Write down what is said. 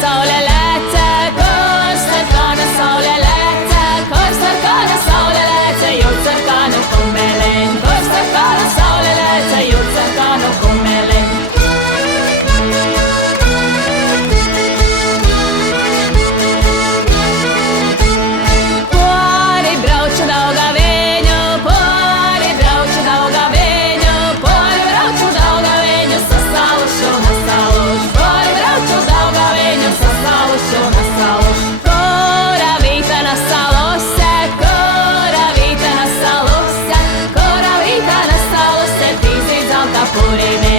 saule lēca, kur sarkana saule lēca, kur sarkana saule lēca, jūt sarkanu kumelin, kur sarkana saule lēca, jūt sarkanu kumelin. Pori brauču Daugaviņu, pori brauču Daugaviņu, pori brauču Daugaviņu, sasalušu, nasalušu, pori brauču Daugaviņu, sasalušu, nasalušu. Kura vīta nasaluse, kura vīta nasaluse, kura vīta nasaluse, tīzīdzām tā purīmi.